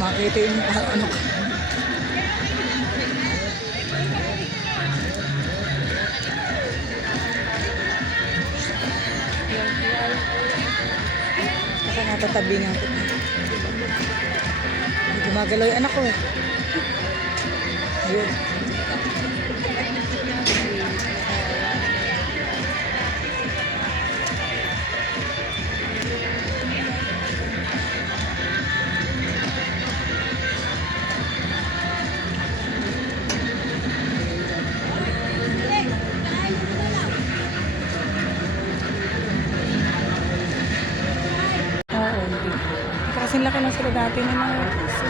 makita yung ano ko. Kasi natatabingan ko. Gumagalaw yung anak ko eh. Ayun. Oo, hindi. Kasing laki lang sila dati na mga puso.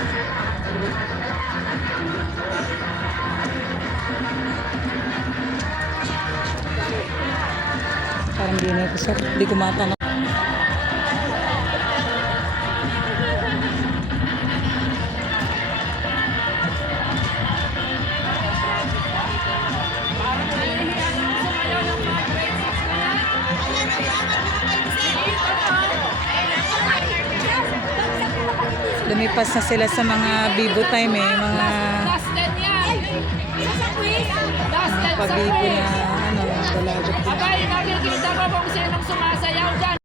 Parang dinay ko sir. Hindi ko matanong. Lumipas na sila sa mga bibo time eh. Mga pabibo na ano, dalagot. Abay, nakikita ko kung sinong sumasayaw dyan.